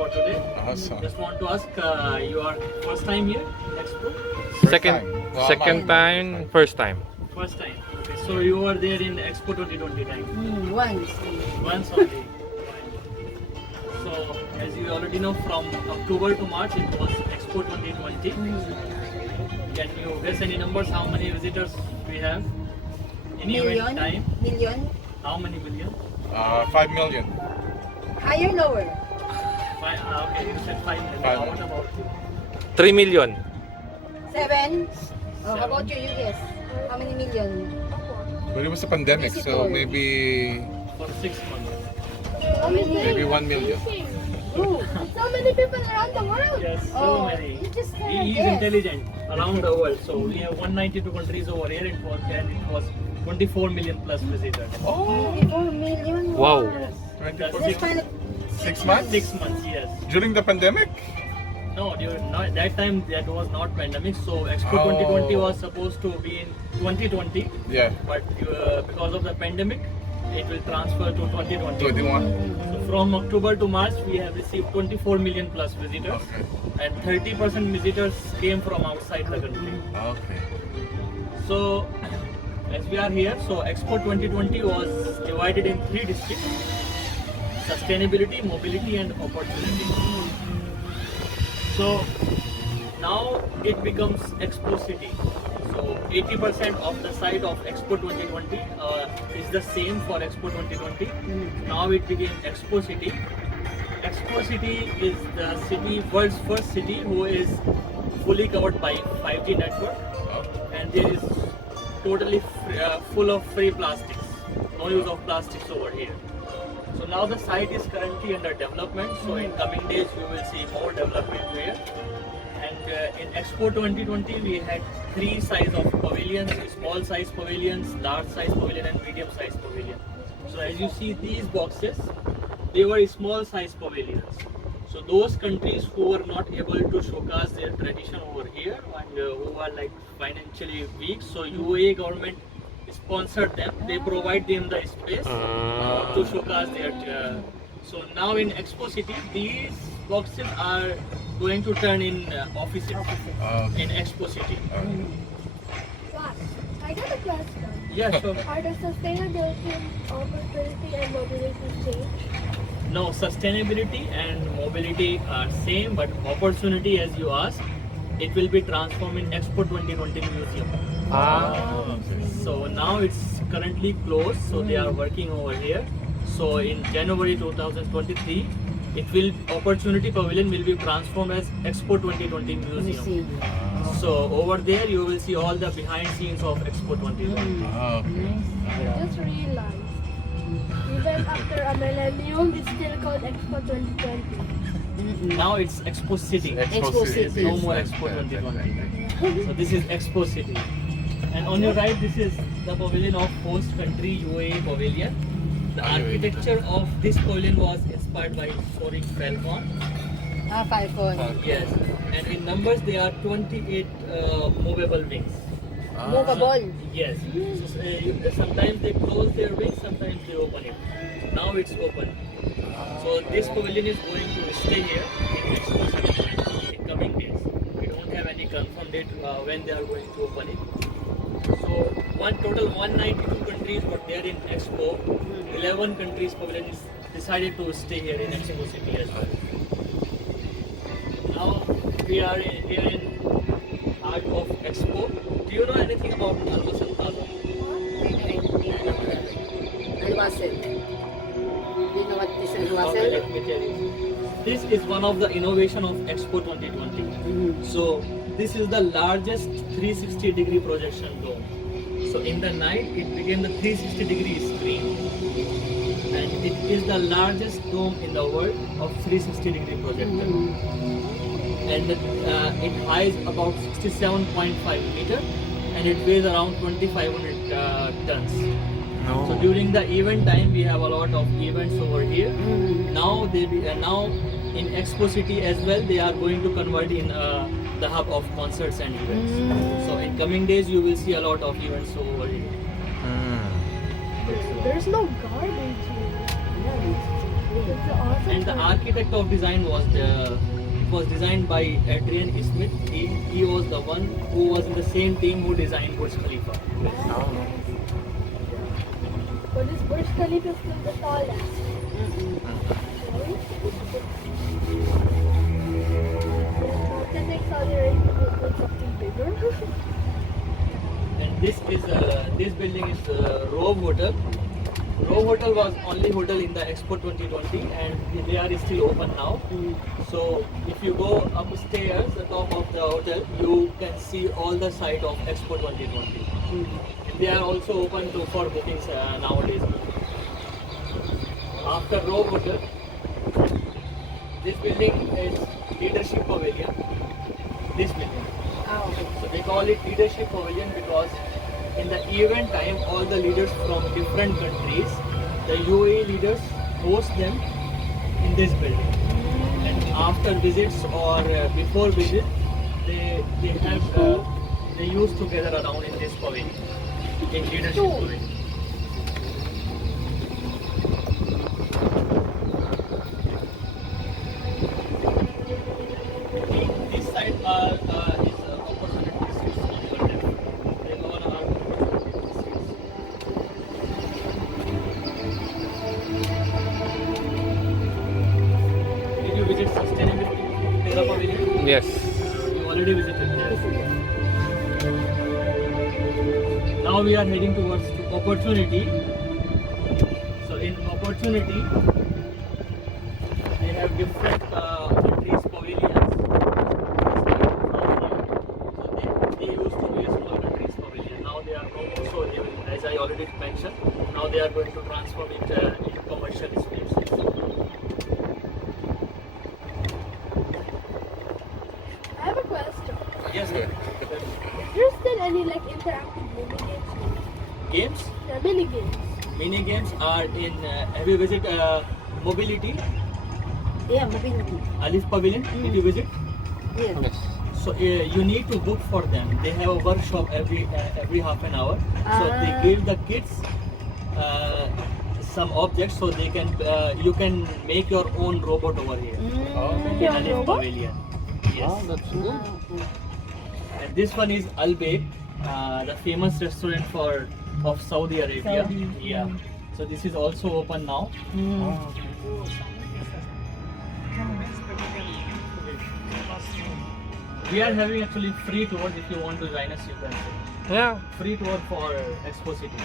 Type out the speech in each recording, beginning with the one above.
for today. Awesome. Just want to ask, you are first time here in Expo? Second time, first time. First time. Okay, so you were there in Expo 2020 time. Once. Once only. So as you already know, from October to March it was Expo 2020. Can you guess any numbers? How many visitors we have? In event time? Million? How many million? 5 million. Higher, lower? Okay, you said 5 million. Five. What about you? 3 million. 7? Oh, how about you? You guess. How many million? But it was a pandemic, so maybe For 6 months. How many? maybe 1 million. So many people around the world. Yes, so Oh, many. You just He cannot is guess. intelligent around the world. So we have 192 countries over here. It was 24 million plus visitors. 24 million? Wow. Yes. 24 That's kind of 6 months? 6 months, yes. During the pandemic? No, that time that was not pandemic. So Expo Oh. 2020 was supposed to be in 2020, Yeah. but because of the pandemic, it will transfer to 2021. 21? So from October to March, we have received 24 million plus visitors, Okay. and 30% visitors came from outside the country. Okay. So as we are here, so Expo 2020 was divided in 3 districts: sustainability, mobility, and opportunity. So now it becomes Expo City. So 80% of the site of Expo 2020 is the same for Expo 2020. Now it became Expo City. Expo City is the world's first city who is fully covered by 5G network, and there is totally full of free plastics. No use of plastics over here. So now the site is currently under development. So in coming days you will see more development here. And in Expo 2020 we had 3 size of pavilions: small size pavilions, large size pavilion, and medium size pavilion. So as you see these boxes, they were small size pavilions. So those countries who were not able to showcase their tradition over here and who are like financially weak, so UAE government sponsored them. They provide them the space to showcase their. So now in Expo City, these boxes are going to turn in offices in Expo City. Wow. I got a question. Yeah, sure. Are the sustainability, opportunity, and mobility changed? No, sustainability and mobility are same, but opportunity, as you asked, it will be transformed in Expo 2020 museum. So now it's currently closed, so they are working over here. So in January 2023, Opportunity Pavilion will be transformed as Expo 2020 museum. So over there you will see all the behind scenes of Expo 2020. I just realized, even after a millennium, it's still called Expo 2020. Now it's Expo City. Expo City. No more Expo 2020. So this is Expo City. And on your right, this is the pavilion of host country UAE pavilion. The architecture of this pavilion was inspired by soaring falcon. Falcon. Yes. And in numbers, there are 28 movable wings. Movable. Yes. So, sometimes they close their wings, sometimes they open it. Now it's open. So this pavilion is going to stay here in Expo City in coming days. We don't have any confirmed date when they are going to open it. So total 192 countries were there in Expo. 11 countries pavilion is decided to stay here in Expo City as well. Now we are here in heart of Expo. Do you know anything about Al-Wasl Plaza? Al-Wasl. Do you know what is Okay, Al-Wasl? let me tell you. This is one of the innovation of Expo 2020. So this is the largest 360-degree projection dome. So in the night, it became the 360-degree screen, and it is the largest dome in the world of 360-degree projector. And it highs about 67.5 meter, and it weighs around 2,500 tons. So during the event time, we have a lot of events over here. Now now in Expo City as well, they are going to convert in the hub of concerts and events. So in coming days, you will see a lot of events over here. There's no garbage here. It's awesome. And the architect of design was it was designed by Adrian Smith. He was the one who was in the same team who designed Burj Khalifa. But this Burj Khalifa is still the tallest. I think Saudi Arabia will build something bigger. And this building is Rove Hotel. Rove Hotel was only hotel in the Expo 2020 and they are still open now. So if you go upstairs, the top of the hotel, you can see all the site of Expo 2020. And they are also open for bookings nowadays. After Rove Hotel, this building is Leadership Pavilion. This building. So they call it Leadership Pavilion because in the event time, all the leaders from different countries, the UAE leaders host them in this building. And after visits or before visit, they used to gather around in this pavilion, in Leadership Pavilion. This side is opportunity seats on your left. They all are opportunity seats. Did you visit Sustainability Terra Pavilion? Yes. You already visited there. Now we are heading towards Opportunity. So in Opportunity, they have different countries pavilions. So they used to be a small countries pavilion. Now they are going to, so they will, as I already mentioned, now they are going to transform it into commercial spaces. I have a question. Yes, sir. Is there still any like interactive mini games? Games, Mini games. mini games are in. Have you visited Mobility, Yeah, mobility. Alif Pavilion? Did you visit? Yes. So you need to book for them. They have a workshop every half an hour. So they give the kids some objects so they can you can make your own robot over here in Your Alif robot? Pavilion. Yes. that's good. And this one is Al Baik, the famous restaurant of Saudi Arabia. Yeah. So this is also open now. We are having actually free tours. If you want to join us, you can. Yeah. Free tour for Expo City.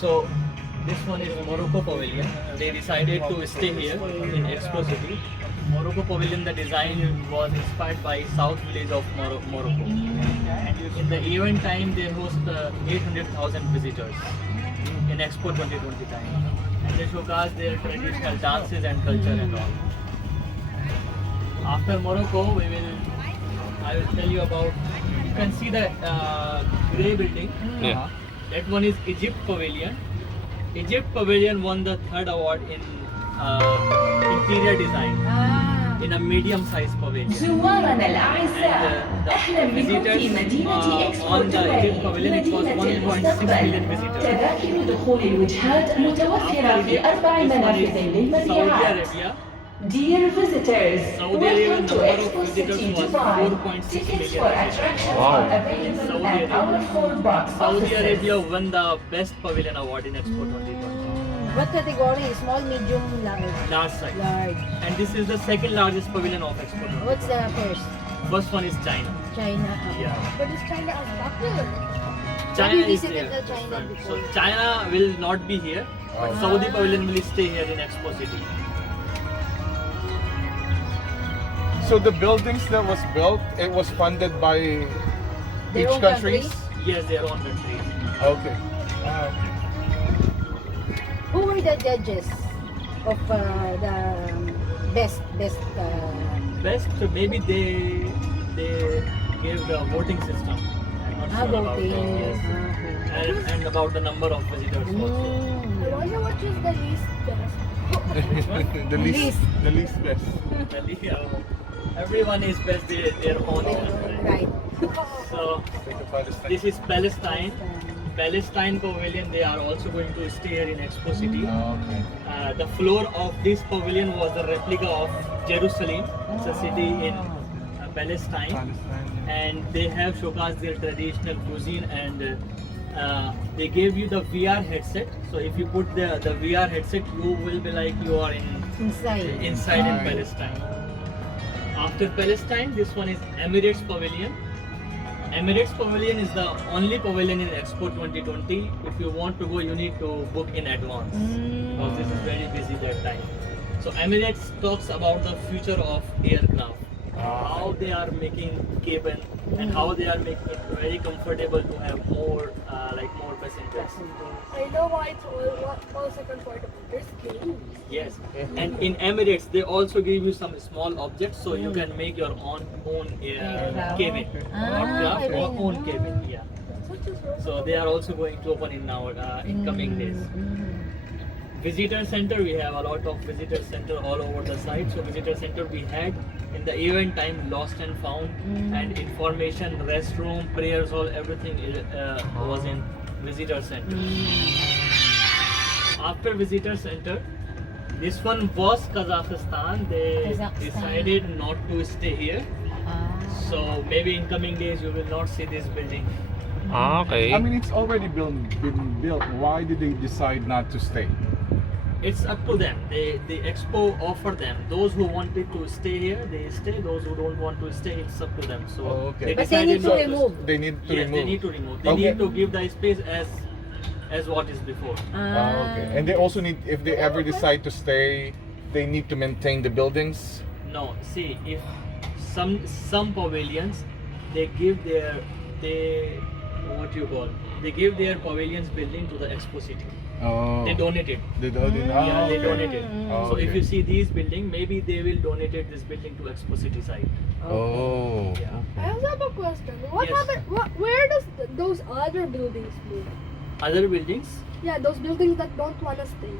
So this one is Morocco Pavilion. They decided to stay here in Expo City. Morocco Pavilion, the design was inspired by South Village of Morocco. And in the event time, they host 800,000 visitors in Expo 2020 time. And they showcase their traditional dances and culture and all. After Morocco, I will tell you about, you can see the grey building. Yeah. That one is Egypt Pavilion. Egypt Pavilion won the 3rd award in interior design in a medium-sized pavilion. زوارنا الأعزاء أهلا بكم في مدينة إكسبو on the Egypt دبي Pavilion, it was مدينة 1.6 million المستقبل. visitors. تذاكر دخول الوجهات متوفرة في 4 منافذ Saudi للمبيعات. Arabia. Dear visitors, Saudi Arabia, welcome to number of Expo visitors City was Dubai. 4.6 Tickets million. for attractions Wow. are available Saudi at our 4 box Saudi offices. Arabia won the best pavilion award in Expo 2020. What category? Small, medium, large? Large size. Large. And this is the second largest pavilion of Expo 2020. What's the first? First one is China. China. Yeah. But is China as popular? China you is visited there. China So before? China will not be here, but Saudi Pavilion will stay here in Expo City. So the buildings that was built, it was funded by Their each own countries? countries? Yes, their own country. Okay. Who were the judges of the best? Best, maybe they gave the voting system. I'm not sure about Voting. that. Yes. And about the number of visitors also. I wonder which is the least best. the least best. Well, yeah, everyone is best their own. Right. So Palestine. This is Palestine. Palestine Pavilion. They are also going to stay here in Expo City. Oh, okay. The floor of this pavilion was the replica of Jerusalem. It's a city in Palestine. Palestine. And they have showcased their traditional cuisine, and they gave you the VR headset. So if you put the VR headset, you will be like you are inside in Right. Palestine. After Palestine, this one is Emirates Pavilion. Emirates Pavilion is the only pavilion in Expo 2020. If you want to go, you need to book in advance because this is very busy that time. So Emirates talks about the future of aircraft, how they are making cabin and how they are making it very comfortable to have more more passengers. I know why it's also comfortable. There's games. Yes, and in Emirates they also give you some small objects so you can make your own cabin, aircraft or own cabin. Yeah. So they are also going to open in now in coming days. Visitor center, we have a lot of visitor center all over the site. So visitor center we had in the event time lost and found, and information, restroom, prayers hall, everything was in visitor center. After visitor center, this one was Kazakhstan. They decided not to stay here. So maybe in coming days you will not see this building. Ah, okay. I mean, it's already been built. Why did they decide not to stay? It's up to them. The Expo offer them. Those who wanted to stay here, they stay. Those who don't want to stay, it's up to them. So Oh, okay. they But they decided need to not remove. They need to Yes, remove. they need to remove. They Okay. need to give the space as what is before. Okay. And they also need, if they ever decide to stay, they need to maintain the buildings. No, see, if some pavilions, they give their they give their pavilions building to the Expo City. Oh. They donate it. They donate. Yeah, they donate it. Oh, So if okay. you see these building, maybe they will donate this building to Expo City side. Oh. Yeah. I also have a question. What Yes. happened? Where does those other buildings move? Other buildings Yeah, those buildings that don't want to stay.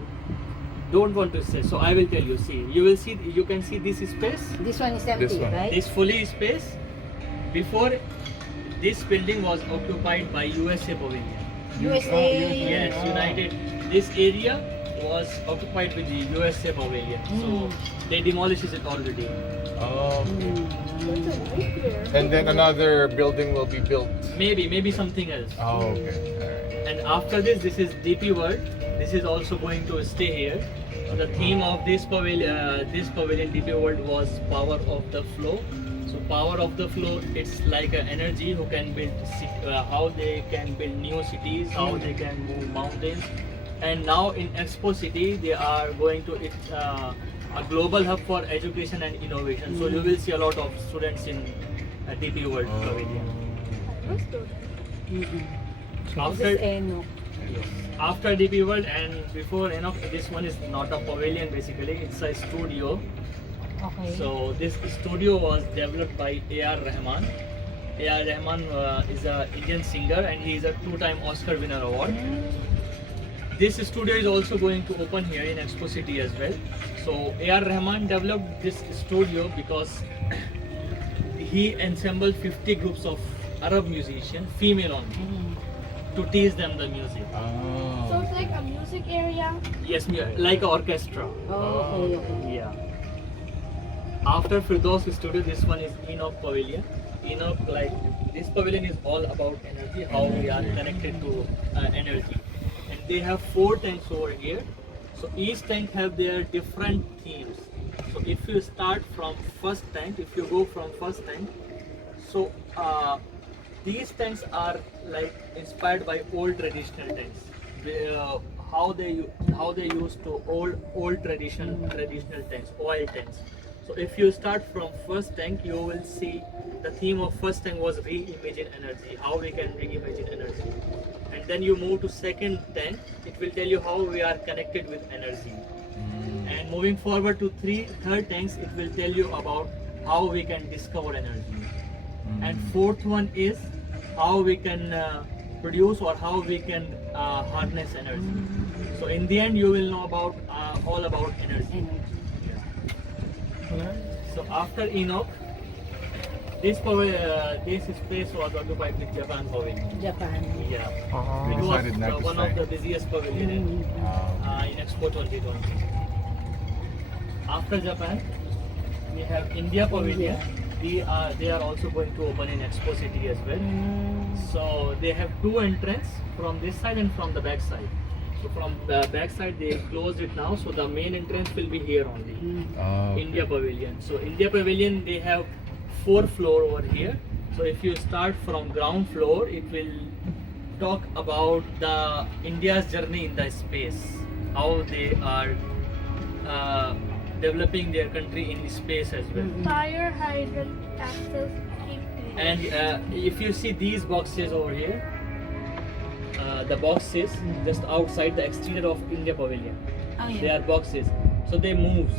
don't want to stay. So I will tell you. See, you can see this space. This one is empty, This one. right? This fully space. Before, this building was occupied by USA Pavilion. USA. Yes, United. This area was occupied with the USA Pavilion. So they demolishes it already. Oh. That's a nightmare. And then another building will be built. Maybe something else. Oh, okay. Alright. And after this is DP World. This is also going to stay here. The theme of this pavilion DP World was power of the flow. So power of the flow, it's like an energy who can build how they can build new cities, how they can move mountains. And now in Expo City, they are going to a global hub for education and innovation. So you will see a lot of students in DP World Pavilion. That's good. After, This is Eno. after DP World and before this one is not a pavilion basically, it's a studio. Okay. So this studio was developed by A.R. Rahman. A.R. Rahman is an Indian singer and he is a two-time Oscar winner award. This studio is also going to open here in Expo City as well. So A.R. Rahman developed this studio because he assembled 50 groups of Arab musicians, female only, to teach them the music. So Oh. it's like a music area. Yes, like an orchestra. Oh, okay. Yeah. After Firdaus Studio, this one is Enoch Pavilion. Enoch, like this pavilion is all about energy, how we are connected to energy. And they have 4 tanks over here. So each tank have their different themes. So if you start from first tank, if you go from first tank, so these tanks are like inspired by old traditional tanks. How they used to old traditional tanks, oil tanks. So if you start from first tank, you will see the theme of first tank was reimagine energy, how we can reimagine energy. And then you move to second tank, it will tell you how we are connected with energy. And moving forward to third tanks, it will tell you about how we can discover energy. And fourth one is how we can produce or how we can harness energy. So in the end, you will know about all about energy. So after Enoch, this space was occupied with Japan pavilion. Japan. Yeah. We It was decided not to one of stay. the busiest pavilion in Expo 2020. After Japan, we have India pavilion. They are also going to open in Expo City as well. So they have two entrances from this side and from the back side. So from the back side they closed it now. So the main entrance will be here only. India pavilion. So India pavilion they have 4 floors over here. So if you start from ground floor, it will talk about the India's journey in the space, how they are developing their country in space as well. Fire hydrant access keep clean. And if you see these boxes over here, the boxes just outside the exterior of India pavilion, Oh, yeah. they are boxes, so they move.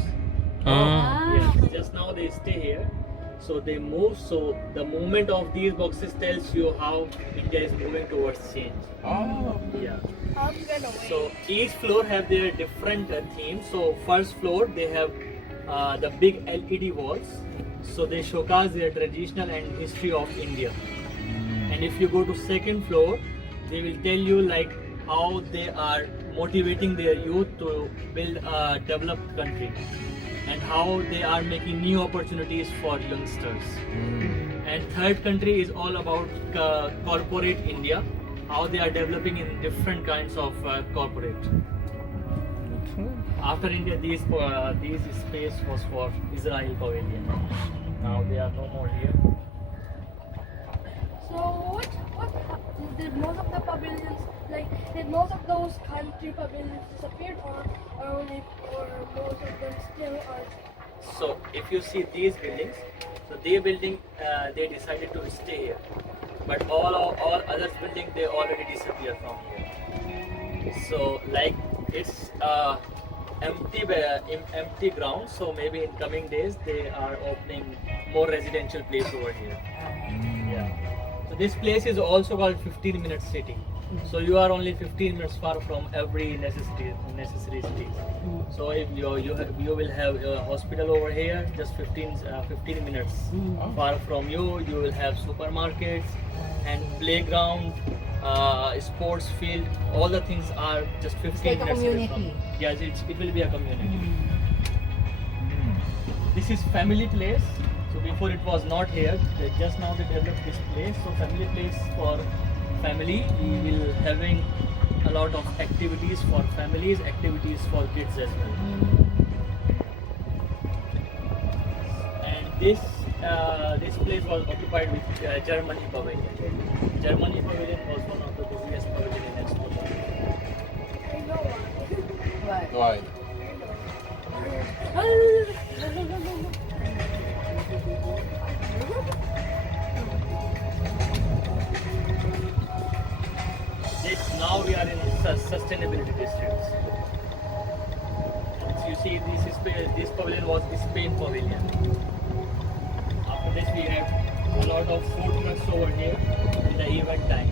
Ah. Yes, just now they stay here, so they move. So the movement of these boxes tells you how India is moving towards change. Yeah. I'm gonna wait. So each floor have their different themes. So first floor they have the big LED walls. So they showcase their traditional and history of India. And if you go to second floor, they will tell you like how they are motivating their youth to build a developed country and how they are making new opportunities for youngsters. And third country is all about corporate India, how they are developing in different kinds of corporate. After India, these space was for Israel pavilion. Now they are no more here. So did most of the pavilions, like did most of those country pavilions disappear, or only, or most of them still are? So if you see these buildings, so they decided to stay here, but all other buildings they already disappear from here. So like it's empty ground. So maybe in coming days they are opening more residential place over here. Yeah. So this place is also called 15-minute city. So you are only 15 minutes far from every necessary cities. So if you will have a hospital over here, just 15 minutes far from you. You will have supermarkets and playground, sports field. All the things are just 15 It's like a minutes away from. community. Yes, it will be a community. This is family place. So before it was not here. Just now they developed this place. So family place for family. We will having a lot of activities for families, activities for kids as well. And this place was occupied with Germany pavilion. Germany pavilion was one of the busiest pavilion in Expo. I know why. Why? Now we are in sustainability districts. As you see, this pavilion was Spain pavilion. After this, we have a lot of food trucks over here in the event time.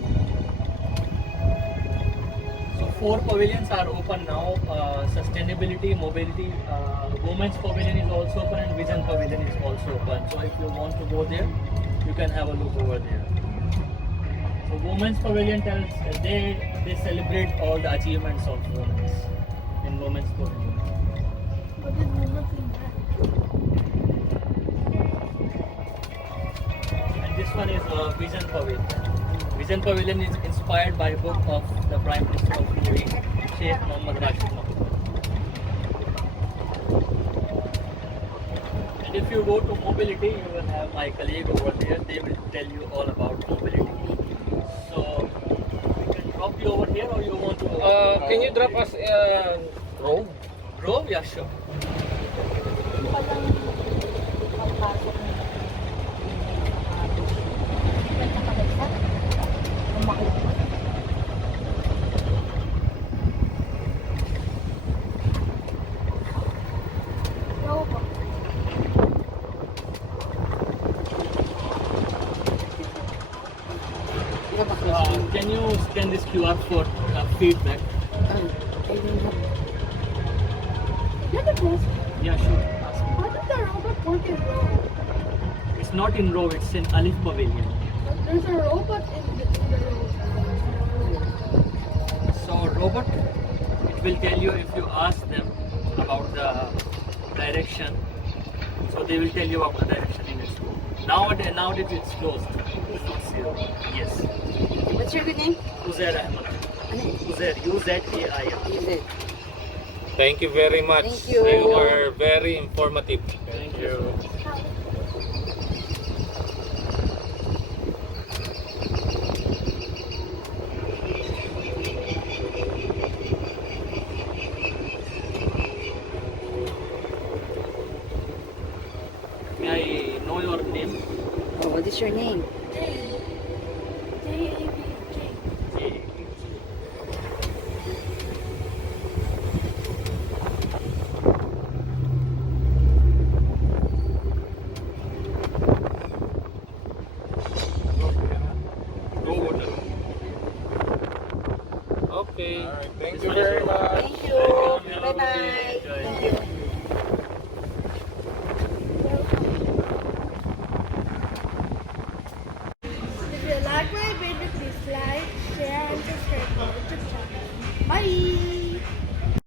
So 4 pavilions are open now. Sustainability, mobility, women's pavilion is also open, and vision pavilion is also open. So if you want to go there, you can have a look over there. So women's pavilion tells they celebrate all the achievements of women in women's pavilion. But there's nothing there. And this one is Vision Pavilion. Vision Pavilion is inspired by a book of the Prime Minister of UAE, Sheikh Mohammed Rashid Maktoum. And if you go to mobility, you will have my colleague over there. They will tell you all about mobility. So we can drop you over here, or you want to? Can you drop us Rome? Rome? Yeah, sure. Can you scan this QR for feedback? You're the best. Yeah, sure. Ask me. How did the robot work in Rome? It's it's not in row, it's in Alif Pavilion. There's a robot in the road. So robot, it will tell you if you ask them about the direction. So they will tell you about the direction in Expo. Nowadays it's closed. It's not zero. Yes. What's your good name? Uzair Ahmad. Uzair. U-Z-A-I-R. Is it? Thank you very much. Thank you. You are very informative. Thank you. May I know your name? Oh, what is your name? J-A-V-J. Robot. Okay. All right, thank you very much. Thank you. Bye-bye. Thank you.